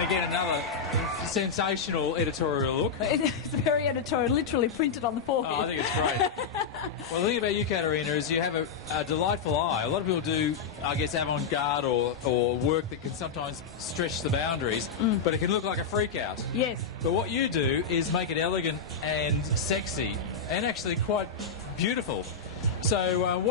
And again, another sensational editorial look. It's very editorial, literally printed on the forehead. Oh, I think it's great. Well, the thing about you, Caterina, is you have a delightful eye. A lot of people do, I guess, avant-garde or work that can sometimes stretch the boundaries, but it can look like a freak-out. Yes. But what you do is make it elegant and sexy and actually quite beautiful. So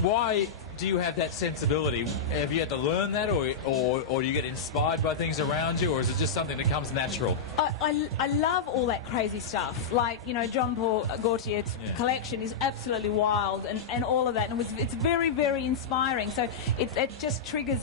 why do you have that sensibility? Have you had to learn that, or do you get inspired by things around you, or is it just something that comes natural? I love all that crazy stuff. Like, you know, John Paul Gaultier's collection is absolutely wild, and all of that. And it's very, very inspiring. So it just triggers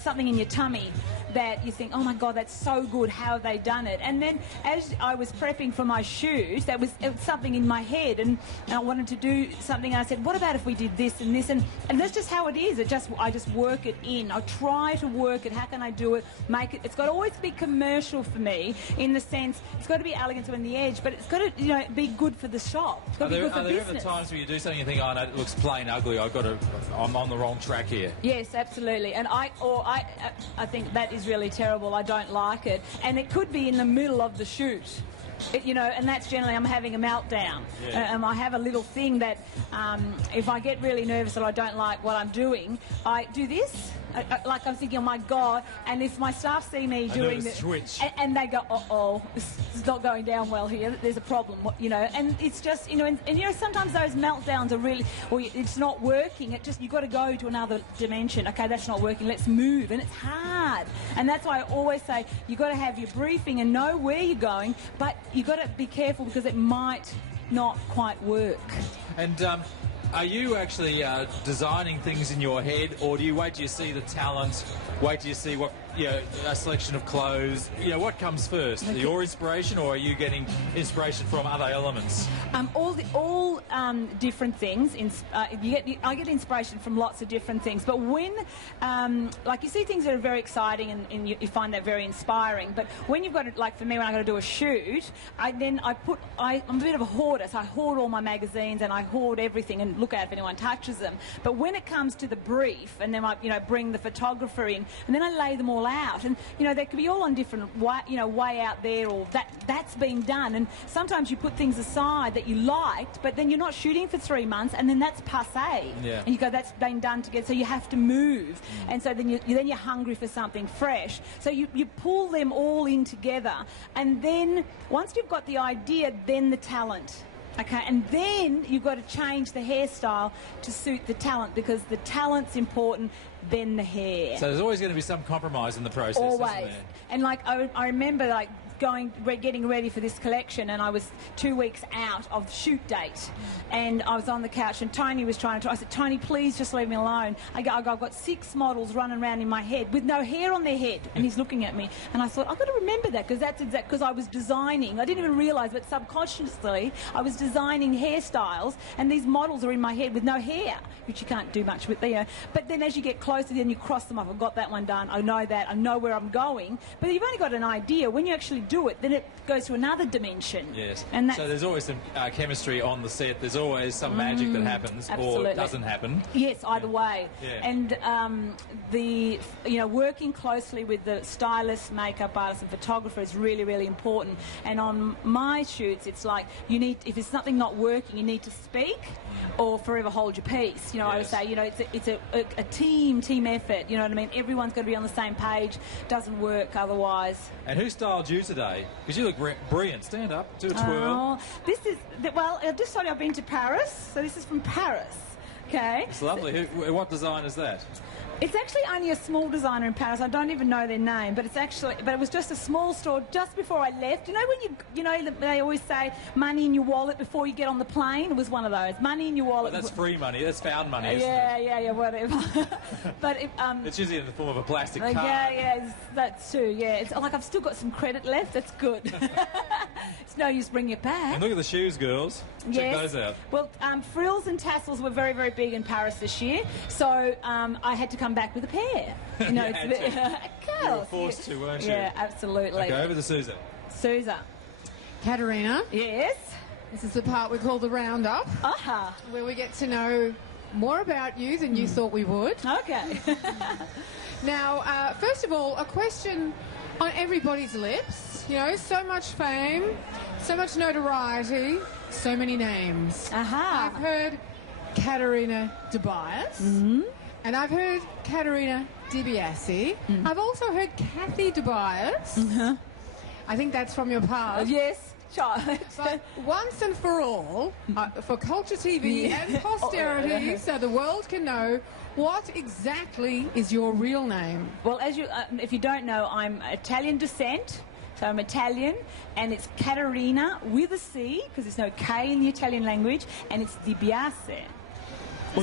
something in your tummy that you think, oh my God, that's so good. How have they done it? And then as I was prepping for my shoot, it was something in my head, and I wanted to do something. And I said, what about if we did this and this? And that's just how it is. I just work it in. I try to work it. How can I do it? Make it. It's got to always be commercial for me, in the sense it's got to be elegant on the edge, but it's got to be good for the shop. It's got to be good for business. Are there ever times where you do something and you think, oh no, it looks plain ugly. I'm on the wrong track here. Yes, absolutely. And I think that is really terrible. I don't like it, and it could be in the middle of the shoot. And that's generally I'm having a meltdown. Yeah. I have a little thing that if I get really nervous or I don't like what I'm doing, I do this. Like I'm thinking, oh my God, and if my staff see me doing this, twitch. And they go, uh-oh, this is not going down well here, there's a problem, and it's just, and sometimes those meltdowns are really, or it's not working, you've got to go to another dimension. Okay, that's not working, let's move, and it's hard. And that's why I always say, you've got to have your briefing and know where you're going, but you've got to be careful because it might not quite work. And are you actually designing things in your head, or do you wait till you see the talent, wait till you see a selection of clothes? What comes first, your inspiration, or are you getting inspiration from other elements? All different things. I get inspiration from lots of different things. But when, you see things that are very exciting and you find that very inspiring. But when you've got to, like for me, when I've got to do a shoot, I'm a bit of a hoarder, so I hoard all my magazines and I hoard everything and look out if anyone touches them. But when it comes to the brief, and then I bring the photographer in, and then I lay them all out, and they could be all on different way out there, or that's been done. And sometimes you put things aside that you liked, but then you're not shooting for 3 months, and then that's passé. Yeah. And you go, that's been done together, so you have to move. And so then you're hungry for something fresh. So you pull them all in together, and then once you've got the idea, then the talent. Okay, and then you've got to change the hairstyle to suit the talent, because the talent's important, then the hair. So there's always going to be some compromise in the process, always. Isn't there? And I remember getting ready for this collection, and I was 2 weeks out of the shoot date, and I was on the couch, and Tony was trying to I said, Tony, please just leave me alone. I've got 6 models running around in my head with no hair on their head, and he's looking at me, and I thought, I've got to remember that, because I was designing. I didn't even realise, but subconsciously I was designing hairstyles, and these models are in my head with no hair, which you can't do much with there. But then as you get closer, then you cross them off. I've got that one done. I know that. I know where I'm going. But you've only got an idea. When you actually do it, then it goes to another dimension. Yes. And so there's always some chemistry on the set. There's always some magic that happens, absolutely. or doesn't happen. Yes, either way. Yeah. And working closely with the stylist, makeup artist, and photographer is really, really important. And on my shoots, it's like if there's something not working, you need to speak, or forever hold your peace. I would say, it's a team effort. You know what I mean? Everyone's got to be on the same page. Doesn't work otherwise. And who styled you today? Because you look brilliant. Stand up, do a twirl. I just told you I've been to Paris, so this is from Paris. Okay. It's lovely. What design is that? It's actually only a small designer in Paris. I don't even know their name, but it was just a small store just before I left. When they always say money in your wallet before you get on the plane. It was one of those. Money in your wallet. Well, that's free money. That's found money, isn't it? Yeah, whatever. But it's usually in the form of a plastic card. Yeah, that's true. Yeah, it's like I've still got some credit left. That's good. It's no use bringing it back. And look at the shoes, girls. Check those out. Well, frills and tassels were very, very big in Paris this year, so I had to come back with a pair. You were forced to, weren't you? Yeah, absolutely. Okay, over to Susan. Susan. Caterina. Yes? This is the part we call the roundup, where we get to know more about you than you thought we would. Okay. Now, first of all, a question on everybody's lips. You know, so much fame, so much notoriety, so many names. I've heard Caterina diBiase, and I've heard Caterina diBiase. I've also heard Kathy diBiase. I think that's from your past. Yes, sure. But once and for all, for Culture TV and posterity, so the world can know, what exactly is your real name? Well, as you, if you don't know, I'm Italian descent. So I'm Italian, and it's Caterina with a C, because there's no K in the Italian language, and it's diBiase.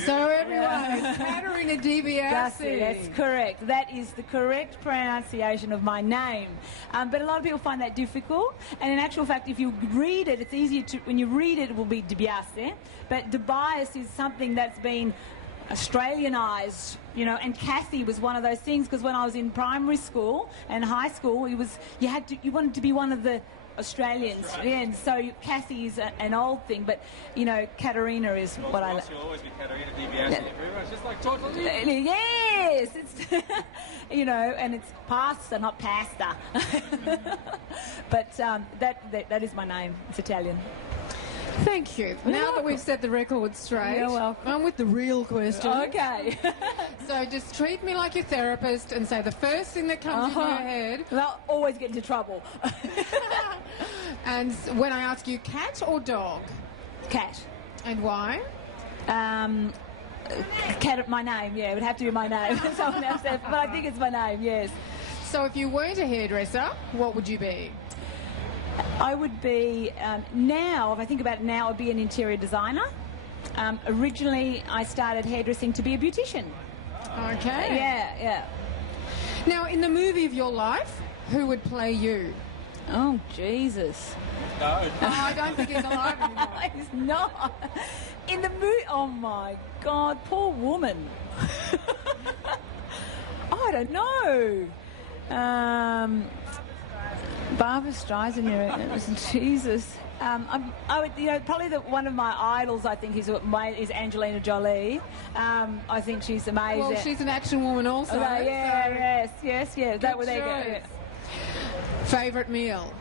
So everyone, it's Caterina diBiase. That's correct. That is the correct pronunciation of my name. But a lot of people find that difficult. And in actual fact, if you read it, it's easier to, when you read it, it will be diBiase. But diBiase is something that's been Australianised, you know, and Kathy was one of those things, because when I was in primary school and high school, you wanted to be one of the Australians, yeah, and so Kathy is an old thing, but you know, Caterina is what I. You'll always be Caterina diBiase. Everyone's just like totally. Yes, it's you know, and it's pasta, not pasta. But that is my name. It's Italian. Thank you. Now that we've set the record straight, you're welcome. I'm with the real question. Okay. So just treat me like your therapist and say the first thing that comes into your head. I'll always get into trouble. And when I ask you, cat or dog? Cat. And why? Cat, my name, yeah, it would have to be my name. Someone else said, but I think it's my name, yes. So if you weren't a hairdresser, what would you be? I would be, now, if I think about it now, I'd be an interior designer. Originally, I started hairdressing to be a beautician. Okay. Yeah. Now, in the movie of your life, who would play you? Oh, Jesus. No. Oh, I don't think he's alive anymore. He's not. In the movie, oh my God, poor woman. I don't know. Barbara Streisand, Jesus. I would, you know, probably one of my idols, I think, is Angelina Jolie. I think she's amazing. Well, she's an action woman also. Yes. That was there. Yeah. Favourite meal?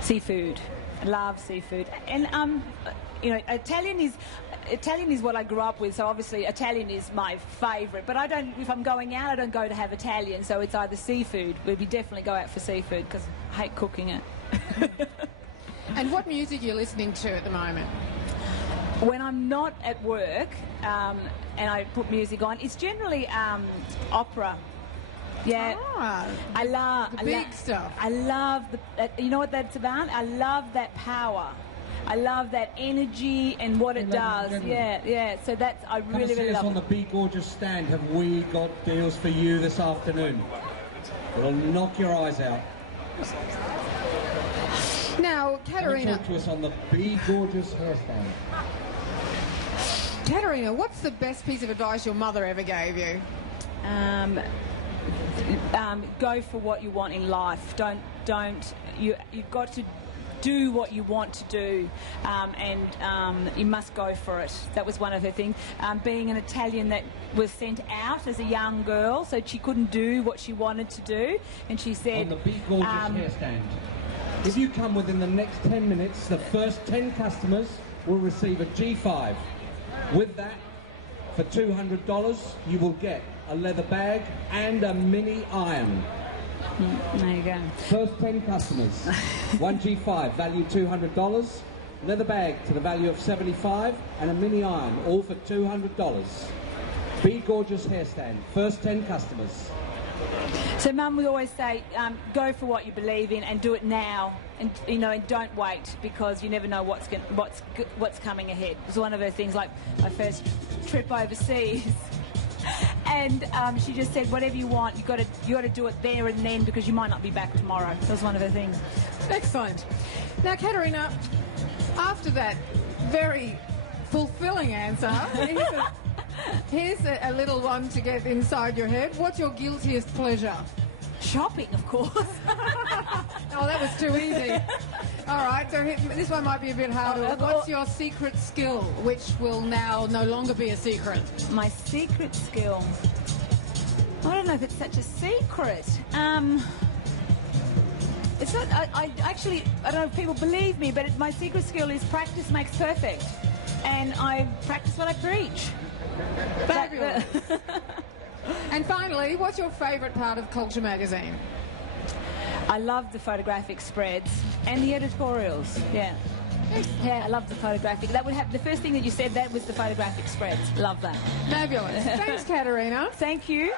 Seafood. I love seafood. And you know, Italian is what I grew up with, so obviously Italian is my favourite. But if I'm going out, I don't go to have Italian, so it's either seafood. We'd definitely go out for seafood, because I hate cooking it. And what music are you listening to at the moment? When I'm not at work and I put music on, it's generally opera. Yeah, I love the big stuff. I love you know what that's about? I love that power. I love that energy and what it does. Yeah. So that's I really love. On the Be Gorgeous stand, have we got deals for you this afternoon? It'll knock your eyes out. Now, Caterina, talk to us on the Be Gorgeous hairstand. Caterina, what's the best piece of advice your mother ever gave you? Go for what you want in life. You've got to do what you want to do, and you must go for it. That was one of her things. Being an Italian that was sent out as a young girl, so she couldn't do what she wanted to do, and she said... On the Be Gorgeous hairstand, if you come within the next 10 minutes, the first 10 customers will receive a G5. With that, for $200, you will get a leather bag and a mini iron. There you go. First 10 customers, one G5, value $200, leather bag to the value of $75, and a mini iron, all for $200. Be Gorgeous hairstand, first 10 customers. So, Mum, we always say, go for what you believe in and do it now, and you know, and don't wait, because you never know what's coming ahead. It was one of her things, like my first trip overseas. And she just said, whatever you want, you got to do it there and then, because you might not be back tomorrow. That was one of her things. Excellent. Now, Caterina, after that very fulfilling answer, here's a little one to get inside your head. What's your guiltiest pleasure? Shopping, of course. Oh, that was too easy. All right, so this one might be a bit harder. What's your secret skill, which will now no longer be a secret? My secret skill? I don't know if it's such a secret. It's not. I actually, I don't know if people believe me, but my secret skill is practice makes perfect, and I practice what I preach. Fabulous. And finally, what's your favourite part of Culture magazine? I love the photographic spreads and the editorials. Yeah. Yeah, I love the photographic. That would have the first thing that you said. That was the photographic spreads. Love that. Fabulous. Thanks, Caterina. Thank you.